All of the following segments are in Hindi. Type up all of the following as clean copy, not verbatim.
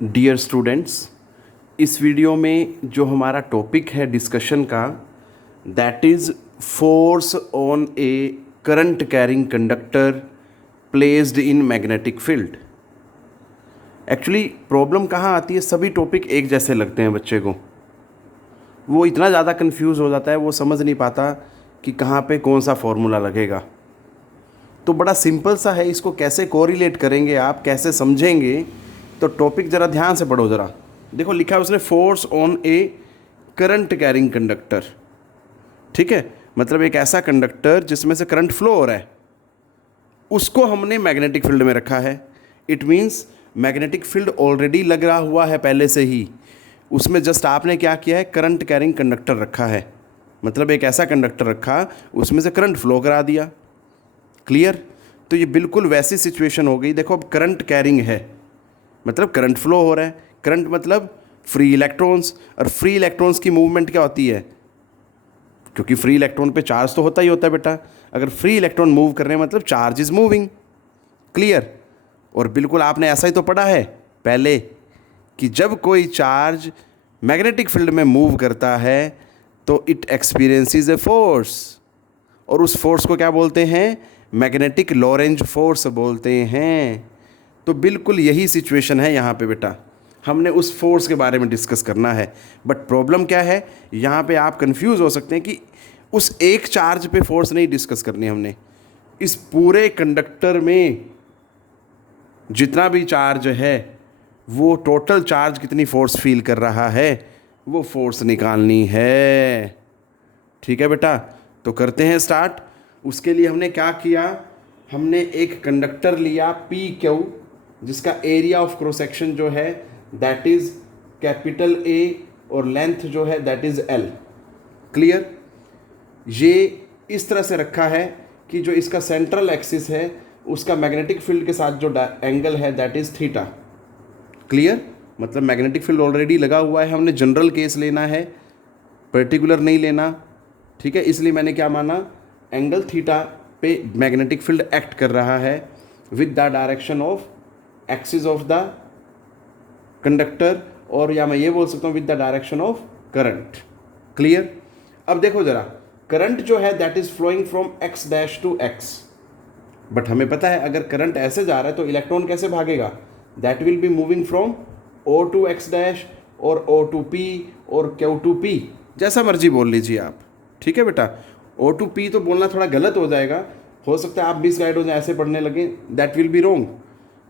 डियर स्टूडेंट्स, इस वीडियो में जो हमारा टॉपिक है डिस्कशन का, that is force on A current carrying conductor placed in magnetic field. Actually problem कहाँ आती है, सभी टॉपिक एक जैसे लगते हैं बच्चे को, वो इतना ज़्यादा कंफ्यूज हो जाता है, वो समझ नहीं पाता कि कहाँ पे कौन सा फॉर्मूला लगेगा। तो बड़ा सिंपल सा है, इसको कैसे कोरिलेट करेंगे आप, कैसे समझेंगे। तो टॉपिक ज़रा ध्यान से पढ़ो ज़रा। देखो लिखा है उसने, force on A current carrying conductor. ठीक है, मतलब एक ऐसा कंडक्टर जिसमें से करंट फ्लो हो रहा है, उसको हमने मैग्नेटिक फील्ड में रखा है। It means magnetic field already लग रहा हुआ है पहले से ही, उसमें जस्ट आपने क्या किया है, करंट कैरिंग कंडक्टर रखा है। मतलब एक ऐसा कंडक्टर रखा, उसमें से करंट फ्लो करा दिया। क्लियर? तो ये बिल्कुल वैसी सिचुएशन हो गई। देखो अब करंट कैरिंग है, मतलब करंट फ्लो हो रहा है। करंट मतलब फ्री इलेक्ट्रॉन्स, और फ्री इलेक्ट्रॉन्स की मूवमेंट क्या होती है, क्योंकि फ्री इलेक्ट्रॉन पे चार्ज तो होता ही होता है बेटा। अगर फ्री इलेक्ट्रॉन मूव कर रहे हैं मतलब चार्ज इज मूविंग। क्लियर? और बिल्कुल आपने ऐसा ही तो पढ़ा है पहले कि जब कोई चार्ज मैग्नेटिक फील्ड में मूव करता है तो इट एक्सपीरियंसेस ए फोर्स, और उस फोर्स को क्या बोलते हैं, मैग्नेटिक लॉरेंज फोर्स बोलते हैं। तो बिल्कुल यही सिचुएशन है यहाँ पे बेटा, हमने उस फोर्स के बारे में डिस्कस करना है। बट प्रॉब्लम क्या है, यहाँ पे आप कंफ्यूज हो सकते हैं कि उस एक चार्ज पे फोर्स नहीं डिस्कस करनी हमने, इस पूरे कंडक्टर में जितना भी चार्ज है वो टोटल चार्ज कितनी फोर्स फील कर रहा है, वो फोर्स निकालनी है। ठीक है बेटा, तो करते हैं स्टार्ट। उसके लिए हमने क्या किया, हमने एक कंडक्टर लिया पी क्यू, जिसका एरिया ऑफ क्रॉस सेक्शन जो है दैट इज़ कैपिटल ए, और लेंथ जो है दैट इज़ एल। क्लियर? ये इस तरह से रखा है कि जो इसका सेंट्रल एक्सिस है उसका मैग्नेटिक फील्ड के साथ जो एंगल है दैट इज़ थीटा। क्लियर? मतलब मैग्नेटिक फील्ड ऑलरेडी लगा हुआ है, हमने जनरल केस लेना है, पर्टिकुलर नहीं लेना। ठीक है, इसलिए मैंने क्या माना, एंगल थीटा पे मैग्नेटिक फील्ड एक्ट कर रहा है with the direction of axis of the conductor, और या मैं ये बोल सकता हूँ with the direction of current. Clear? अब देखो जरा, करंट जो है that is flowing from X dash to X. But हमें पता है अगर करंट ऐसे जा रहा है तो इलेक्ट्रॉन कैसे भागेगा, that will be moving from O to X dash और ओ टू पी और क्यू टू पी, जैसा मर्जी बोल लीजिए आप। ठीक है बेटा, ओ टू पी तो बोलना थोड़ा गलत हो जाएगा, हो सकता है आप मिसगाइड हो जाए, ऐसे पढ़ने लगे, दैट विल बी रोंग।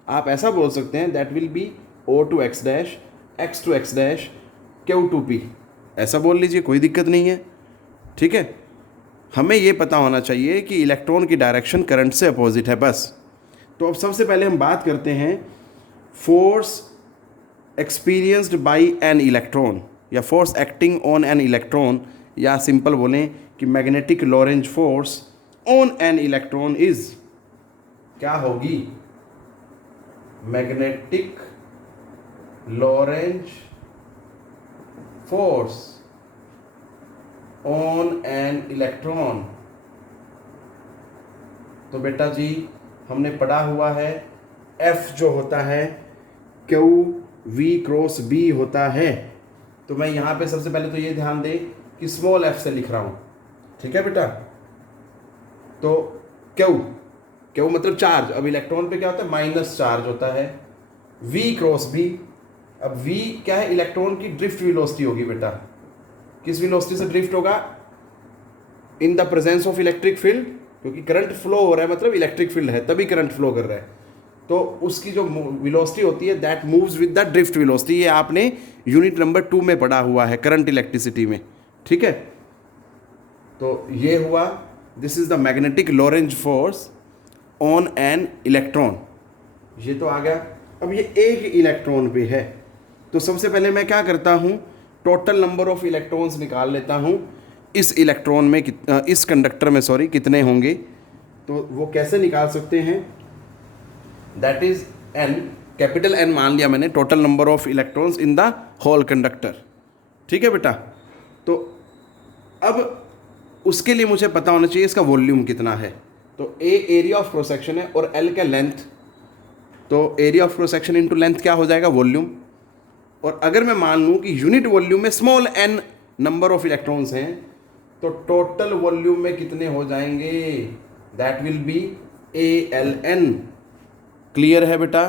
आप ऐसा बोल सकते हैं that will be O to X dash, X to X dash, Q to P, ऐसा बोल लीजिए, कोई दिक्कत नहीं है। ठीक है, हमें ये पता होना चाहिए कि इलेक्ट्रॉन की डायरेक्शन करंट से अपोजिट है बस। तो अब सबसे पहले हम बात करते हैं force experienced by an electron, या force acting on an electron, या सिंपल बोलें कि magnetic Lorentz force on an electron is, क्या होगी, magnetic Lorentz force on an electron. तो बेटा जी हमने पढ़ा हुआ है F जो होता है Q V क्रॉस B होता है। तो मैं यहाँ पे सबसे पहले तो ये ध्यान दें कि स्मॉल f से लिख रहा हूँ। ठीक है बेटा, तो Q मतलब चार्ज, अब इलेक्ट्रॉन पे क्या होता है, माइनस चार्ज होता है, V क्रॉस B। अब V क्या है, इलेक्ट्रॉन की ड्रिफ्ट वेलोसिटी होगी बेटा। किस वेलोसिटी से ड्रिफ्ट होगा, in the presence of electric field, क्योंकि करंट फ्लो हो रहा है मतलब इलेक्ट्रिक फील्ड है तभी करंट फ्लो कर रहा है, तो उसकी जो वेलोसिटी होती है that moves with the drift velocity. ये आपने यूनिट नंबर 2 में पढ़ा हुआ है करंट इलेक्ट्रिसिटी में। ठीक है, तो ये हुआ, this is the magnetic Lorentz force on an electron, ये तो आ गया। अब ये एक इलेक्ट्रॉन पे है, तो सबसे पहले मैं क्या करता हूँ, टोटल नंबर ऑफ इलेक्ट्रॉन्स निकाल लेता हूँ इस इलेक्ट्रॉन में, इस कंडक्टर में सॉरी, कितने होंगे। तो वो कैसे निकाल सकते हैं, that is N, capital N मान लिया मैंने, total number of electrons in the whole conductor. ठीक है बेटा, तो अब उसके लिए मुझे पता होना चाहिए इसका वॉल्यूम कितना है। तो ए एरिया ऑफ क्रॉस सेक्शन है और एल का लेंथ, तो area of cross section into length क्या हो जाएगा, वॉल्यूम। और अगर मैं मान लूँ कि यूनिट वॉल्यूम में small n number of electrons हैं, तो टोटल वॉल्यूम में कितने हो जाएंगे, that will B ALN। Clear है बेटा,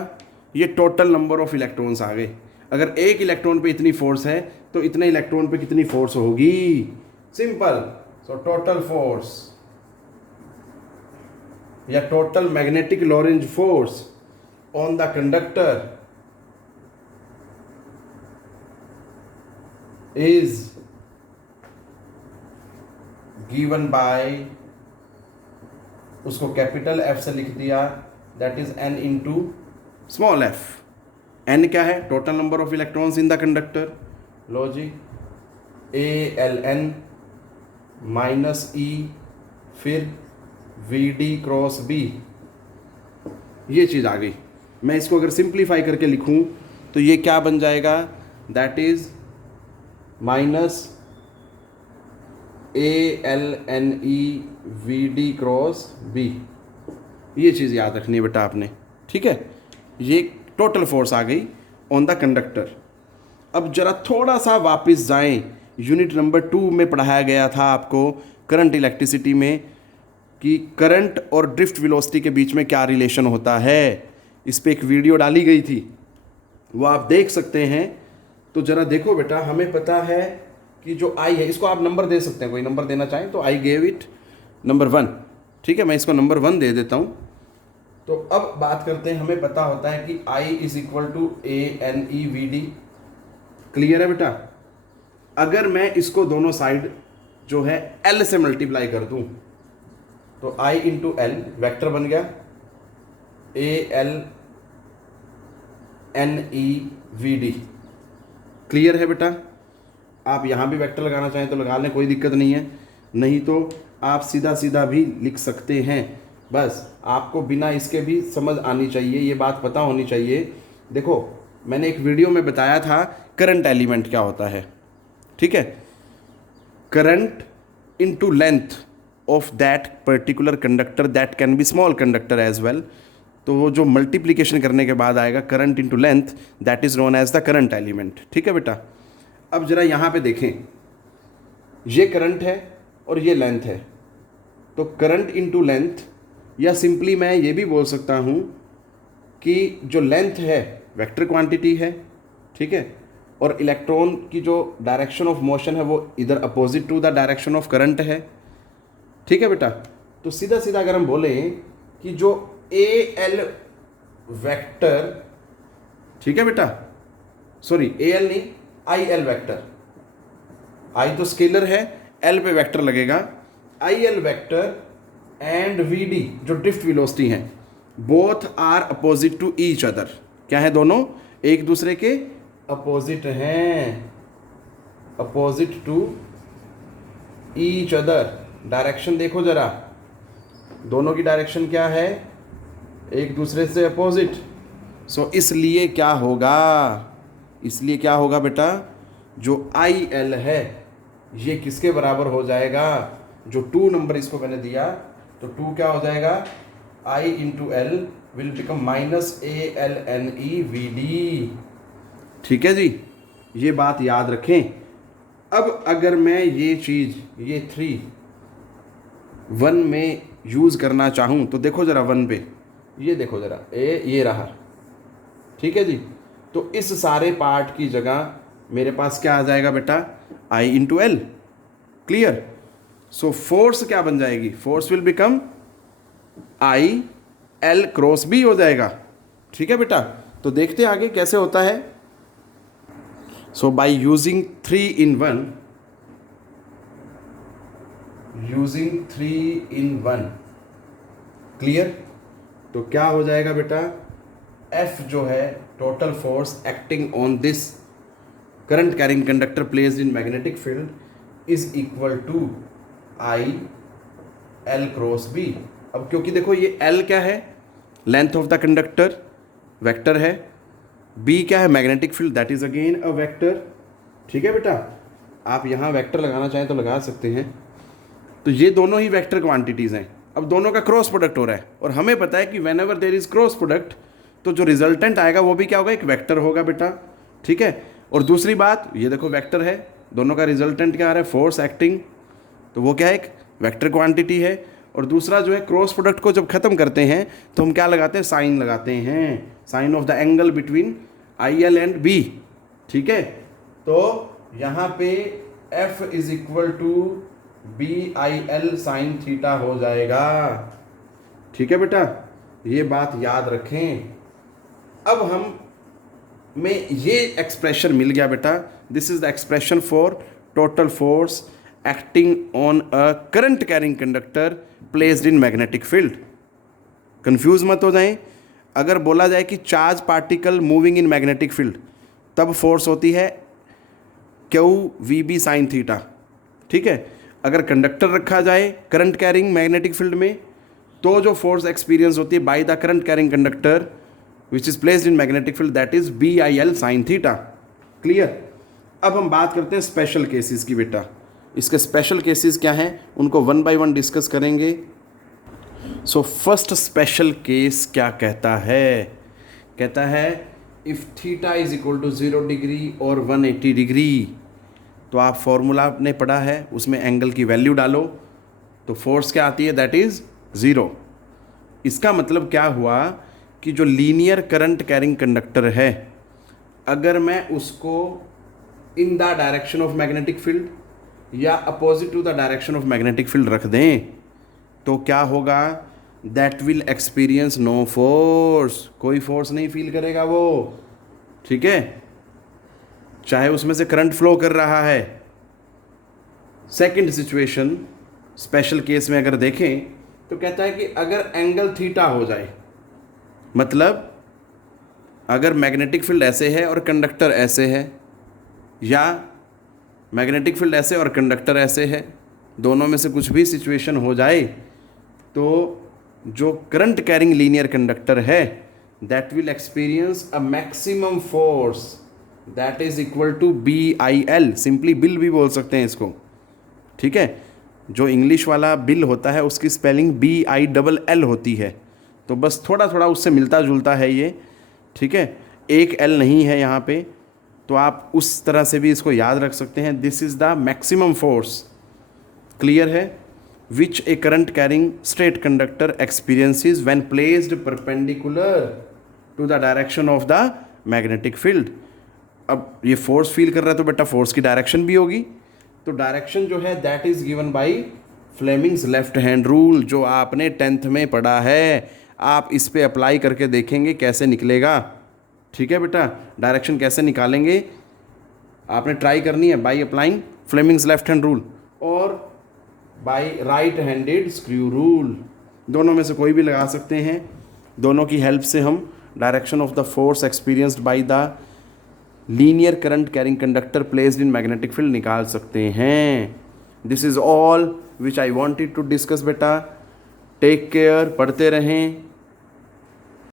ये टोटल नंबर ऑफ इलेक्ट्रॉन्स आ गए। अगर एक इलेक्ट्रॉन पे इतनी फोर्स है तो इतने इलेक्ट्रॉन पे कितनी फोर्स होगी, सिंपल। सो टोटल फोर्स या total magnetic Lorentz force on the conductor is given by, उसको कैपिटल F से लिख दिया, that is N into small f। N क्या है, total number of electrons in the conductor. लो जी, ALN माइनस E फिर VD क्रॉस B, ये चीज़ आ गई। मैं इसको अगर सिंप्लीफाई करके लिखूं तो ये क्या बन जाएगा, that is minus ALNE VD cross B। ये चीज़ याद रखनी है बेटा आपने, ठीक है। ये टोटल फोर्स आ गई ऑन द कंडक्टर। अब जरा थोड़ा सा वापस जाएं, यूनिट नंबर 2 में पढ़ाया गया था आपको करंट इलेक्ट्रिसिटी में कि करंट और ड्रिफ्ट वेलोसिटी के बीच में क्या रिलेशन होता है। इस पर एक वीडियो डाली गई थी, वो आप देख सकते हैं। तो जरा देखो बेटा, हमें पता है कि जो I है, इसको आप नंबर दे सकते हैं, कोई नंबर देना चाहें तो। आई गेव इट नंबर 1, ठीक है, मैं इसको नंबर 1 दे देता हूँ। तो अब बात करते हैं, हमें पता होता है कि I is equal to ANE VD। Clear है बेटा। अगर मैं इसको दोनों साइड जो है L से मल्टीप्लाई कर दूं तो I इंटू L वैक्टर बन गया ALNE VD। क्लियर है बेटा। आप यहाँ भी वेक्टर लगाना चाहें तो लगा लें, कोई दिक्कत नहीं है, नहीं तो आप सीधा सीधा भी लिख सकते हैं। बस आपको बिना इसके भी समझ आनी चाहिए, ये बात पता होनी चाहिए। देखो, मैंने एक वीडियो में बताया था करंट एलिमेंट क्या होता है, ठीक है। Current into length of that particular conductor, that can be small conductor as well. तो वो जो मल्टीप्लिकेशन करने के बाद आएगा current into length, that is known as the current element, ठीक है बेटा। अब जरा यहाँ पे देखें, ये करंट है और ये लेंथ है, तो करंट इनटू लेंथ, या सिंपली मैं ये भी बोल सकता हूँ कि जो लेंथ है वेक्टर क्वांटिटी है, ठीक है, और इलेक्ट्रॉन की जो डायरेक्शन ऑफ मोशन है वो इधर opposite to the direction of current है, ठीक है बेटा। तो सीधा सीधा अगर हम बोलें कि जो AL वेक्टर, ठीक है बेटा, सॉरी AL नहीं, IL वेक्टर, I तो स्केलर है, L पे वेक्टर लगेगा, IL वेक्टर एंड VD जो ड्रिफ्ट वेलोसिटी है, both are opposite to each other. क्या है, दोनों एक दूसरे के अपोजिट हैं, opposite to each other. Direction देखो जरा, दोनों की डायरेक्शन क्या है, एक दूसरे से अपोजिट। सो इसलिए क्या होगा, इसलिए क्या होगा बेटा, जो IL है ये किसके बराबर हो जाएगा, जो 2 नंबर इसको मैंने दिया, तो 2 क्या हो जाएगा, I into L will become minus ALNE VD। ठीक है जी, ये बात याद रखें। अब अगर मैं ये चीज़, ये 3 1 में यूज़ करना चाहूँ तो देखो ज़रा 1 पे, ये देखो ज़रा, ये रहा, ठीक है जी। तो इस सारे पार्ट की जगह मेरे पास क्या आ जाएगा बेटा, I into L। Clear. So force क्या बन जाएगी, force will become IL cross B हो जाएगा, ठीक है बेटा। तो देखते हैं आगे कैसे होता है। So by using 3 in 1, using 3 in 1, clear. तो क्या हो जाएगा बेटा, F जो है total force acting on this current carrying conductor placed in magnetic field is equal to IL cross B। अब क्योंकि देखो ये L क्या है, length of the conductor, vector है, B क्या है, magnetic field, that is again a vector, ठीक है बेटा। आप यहाँ वेक्टर लगाना चाहें तो लगा सकते हैं। तो ये दोनों ही वेक्टर क्वांटिटीज़ हैं। अब दोनों का क्रॉस प्रोडक्ट हो रहा है, और हमें पता है कि when ever there is cross product तो जो रिजल्टेंट आएगा वो भी क्या होगा, एक वेक्टर होगा बेटा, ठीक है। और दूसरी बात, ये देखो वेक्टर है, दोनों का रिजल्टेंट क्या आ रहा है, फोर्स एक्टिंग, तो वो क्या है, एक वेक्टर क्वांटिटी है। और दूसरा जो है क्रॉस प्रोडक्ट को जब खत्म करते हैं तो हम क्या लगाते हैं, साइन लगाते हैं, sine of the angle between I L and B. ठीक है, तो यहाँ पे F is equal to B I L sine theta हो जाएगा। ठीक है बेटा, ये बात याद रखें। अब हम में ये एक्सप्रेशन मिल गया बेटा, this is the expression for total force acting on a current carrying conductor placed in magnetic field. Confuse मत हो जाएं, अगर बोला जाए कि charge particle moving in magnetic field, तब फोर्स होती है Q V B sine theta. ठीक है, अगर कंडक्टर रखा जाए करंट कैरिंग मैग्नेटिक फील्ड में, तो जो फोर्स एक्सपीरियंस होती है by the current carrying conductor which is placed in magnetic field, that is B I L sine theta. Clear. अब हम बात करते हैं स्पेशल केसेस की बेटा। इसके स्पेशल केसेस क्या हैं, उनको वन बाय वन डिस्कस करेंगे। सो फर्स्ट स्पेशल केस क्या कहता है, कहता है if theta is equal to 0 degree और 180 डिग्री, तो आप फॉर्मूला आपने पढ़ा है, उसमें एंगल की वैल्यू डालो तो फोर्स क्या आती है, दैट इज़ 0। इसका मतलब क्या हुआ कि जो लीनियर करंट कैरिंग कंडक्टर है, अगर मैं उसको in the direction of magnetic field या opposite to the direction of magnetic field रख दें, तो क्या होगा, that will experience no force, कोई फोर्स नहीं फील करेगा वो। ठीक है, चाहे उसमें से करंट फ्लो कर रहा है। सेकंड सिचुएशन, स्पेशल केस में अगर देखें तो कहता है कि अगर एंगल थीटा हो जाए, मतलब अगर मैग्नेटिक फील्ड ऐसे है और कंडक्टर ऐसे है, या मैग्नेटिक फील्ड ऐसे और कंडक्टर ऐसे है, दोनों में से कुछ भी सिचुएशन हो जाए, तो जो करंट कैरिंग लीनियर कंडक्टर है that will experience a maximum force that is equal to B I L, simply BIL भी बोल सकते हैं इसको। ठीक है, जो इंग्लिश वाला बिल होता है उसकी स्पेलिंग BILL होती है, तो बस थोड़ा थोड़ा उससे मिलता जुलता है ये। ठीक है, एक एल नहीं है यहाँ पे, तो आप उस तरह से भी इसको याद रख सकते हैं। This is the maximum force, clear है, which a current carrying straight conductor experiences when placed perpendicular to the direction of the magnetic field. अब ये फोर्स फील कर रहा है तो बेटा फोर्स की डायरेक्शन भी होगी, तो डायरेक्शन जो है that is given by Fleming's left hand rule, जो आपने 10th में पढ़ा है। आप इस पे अप्लाई करके देखेंगे कैसे निकलेगा। ठीक है बेटा, डायरेक्शन कैसे निकालेंगे आपने ट्राई करनी है, by applying Fleming's left hand rule और by right handed screw rule, दोनों में से कोई भी लगा सकते हैं। दोनों की हेल्प से हम direction of the force experienced by the linear current carrying conductor placed in magnetic field निकाल सकते हैं। This is all which I wanted to discuss बेटा। टेक केयर, पढ़ते रहें।